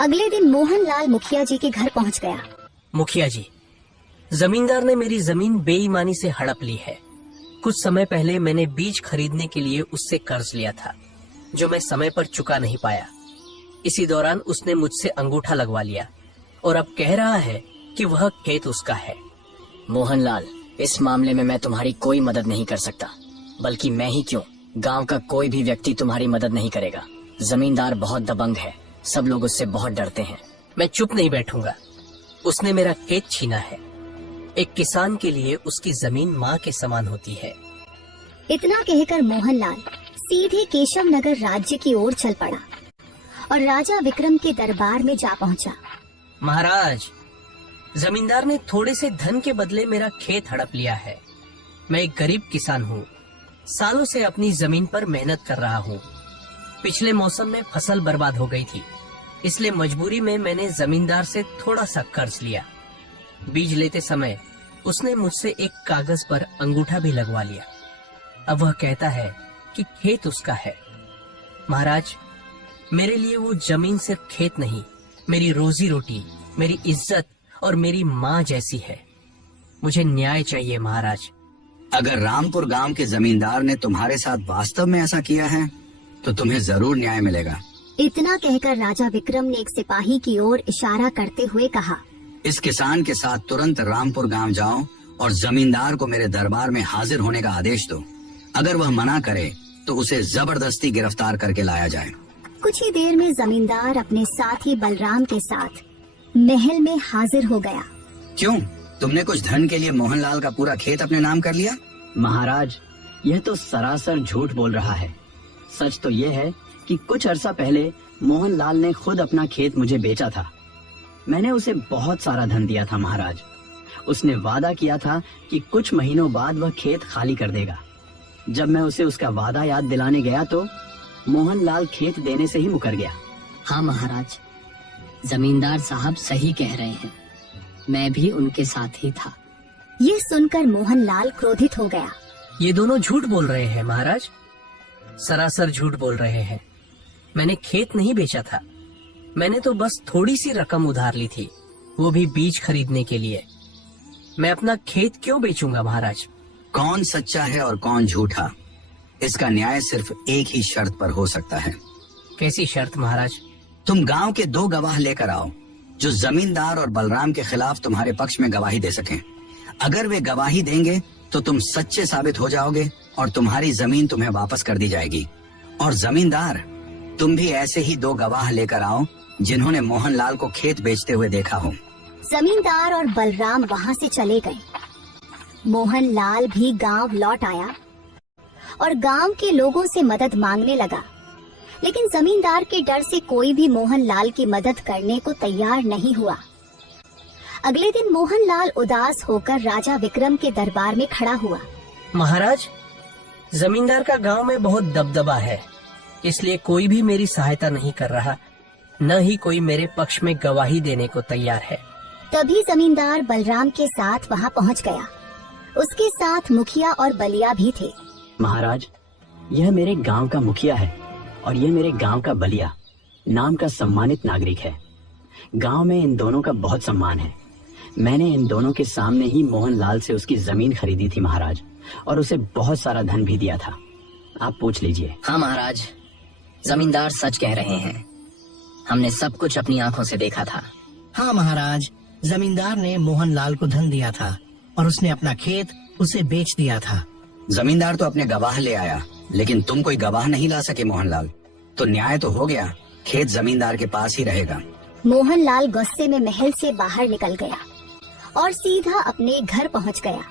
अगले दिन मोहनलाल मुखिया जी के घर पहुंच गया। मुखिया जी, जमींदार ने मेरी जमीन बेईमानी से हड़प ली है। कुछ समय पहले मैंने बीज खरीदने के लिए उससे कर्ज लिया था, जो मैं समय पर चुका नहीं पाया। इसी दौरान उसने मुझसे अंगूठा लगवा लिया और अब कह रहा है कि वह खेत उसका है। मोहनलाल, इस मामले में मैं तुम्हारी कोई मदद नहीं कर सकता, बल्कि मैं ही क्यों, गांव का कोई भी व्यक्ति तुम्हारी मदद नहीं करेगा। जमींदार बहुत दबंग है, सब लोग उससे बहुत डरते हैं। मैं चुप नहीं बैठूंगा। उसने मेरा खेत छीना है। एक किसान के लिए उसकी जमीन माँ के समान होती है। इतना कहकर मोहनलाल सीधे केशव नगर राज्य की ओर चल पड़ा और राजा विक्रम के दरबार में जा पहुंचा। महाराज, जमींदार ने थोड़े से धन के बदले मेरा खेत हड़प लिया है। मैं एक गरीब किसान हूँ, सालों से अपनी जमीन पर मेहनत कर रहा हूँ। पिछले मौसम में फसल बर्बाद हो गई थी, इसलिए मजबूरी में मैंने जमींदार से थोड़ा सा कर्ज लिया। बीज लेते समय उसने मुझसे एक कागज पर अंगूठा भी लगवा लिया। अब वह कहता है कि खेत उसका है। महाराज, मेरे लिए वो जमीन सिर्फ खेत नहीं, मेरी रोजी रोटी, मेरी इज्जत और मेरी माँ जैसी है। मुझे न्याय चाहिए महाराज। अगर रामपुर गांव के जमींदार ने तुम्हारे साथ वास्तव में ऐसा किया है तो तुम्हें जरूर न्याय मिलेगा। इतना कहकर राजा विक्रम ने एक सिपाही की ओर इशारा करते हुए कहा, इस किसान के साथ तुरंत रामपुर गांव जाओ और जमींदार को मेरे दरबार में हाजिर होने का आदेश दो। अगर वह मना करे तो उसे जबरदस्ती गिरफ्तार करके लाया जाए। कुछ ही देर में जमींदार अपने साथी बलराम के साथ महल में हाजिर हो गया। क्यों, तुमने कुछ धन के लिए मोहनलाल का पूरा खेत अपने नाम कर लिया? महाराज, यह तो सरासर झूठ बोल रहा है। सच तो यह है कि कुछ अरसा पहले मोहनलाल ने खुद अपना खेत मुझे बेचा था। मैंने उसे बहुत सारा धन दिया था महाराज। उसने वादा किया था कि कुछ महीनों बाद वह खेत खाली कर देगा। जब मैं उसे उसका वादा याद दिलाने गया तो मोहनलाल खेत देने से ही मुकर गया। हाँ महाराज, जमींदार साहब सही कह रहे हैं, मैं भी उनके साथ ही था। ये सुनकर मोहनलाल क्रोधित हो गया। ये दोनों झूठ बोल रहे हैं महाराज, सरासर झूठ बोल रहे हैं। मैंने खेत नहीं बेचा था, मैंने तो बस थोड़ी सी रकम उधार ली थी, वो भी बीज खरीदने के लिए। मैं अपना खेत क्यों बेचूंगा महाराज? कौन सच्चा है और कौन झूठा, इसका न्याय सिर्फ एक ही शर्त पर हो सकता है। कैसी शर्त महाराज? तुम गांव के 2 गवाह लेकर आओ जो जमींदार और बलराम के खिलाफ तुम्हारे पक्ष में गवाही दे सकें। अगर वे गवाही देंगे तो तुम सच्चे साबित हो जाओगे और तुम्हारी जमीन तुम्हें वापस कर दी जाएगी। और जमींदार, तुम भी ऐसे ही 2 गवाह लेकर आओ जिन्होंने मोहनलाल को खेत बेचते हुए देखा हो। जमींदार और बलराम वहाँ से चले गए। मोहनलाल भी गांव लौट आया और गांव के लोगों से मदद मांगने लगा, लेकिन जमींदार के डर से कोई भी मोहनलाल की मदद करने को तैयार नहीं हुआ। अगले दिन मोहनलाल उदास होकर राजा विक्रम के दरबार में खड़ा हुआ। महाराज, जमींदार का गांव में बहुत दबदबा है, इसलिए कोई भी मेरी सहायता नहीं कर रहा, न ही कोई मेरे पक्ष में गवाही देने को तैयार है। तभी जमींदार बलराम के साथ वहाँ पहुँच गया। उसके साथ मुखिया और बलिया भी थे। महाराज, यह मेरे गांव का मुखिया है और यह मेरे गांव का बलिया नाम का सम्मानित नागरिक है। गांव में इन दोनों का बहुत सम्मान है। मैंने इन दोनों के सामने ही मोहनलाल से उसकी जमीन खरीदी थी महाराज, और उसे बहुत सारा धन भी दिया था। आप पूछ लीजिए। हाँ महाराज, जमींदार सच कह रहे हैं, हमने सब कुछ अपनी आंखों से देखा था। हाँ महाराज, जमींदार ने मोहनलाल को धन दिया था और उसने अपना खेत उसे बेच दिया था। जमींदार तो अपने गवाह ले आया, लेकिन तुम कोई गवाह नहीं ला सके मोहनलाल, तो न्याय तो हो गया, खेत जमींदार के पास ही रहेगा। मोहनलाल गुस्से में महल से बाहर निकल गया और सीधा अपने घर पहुंच गया।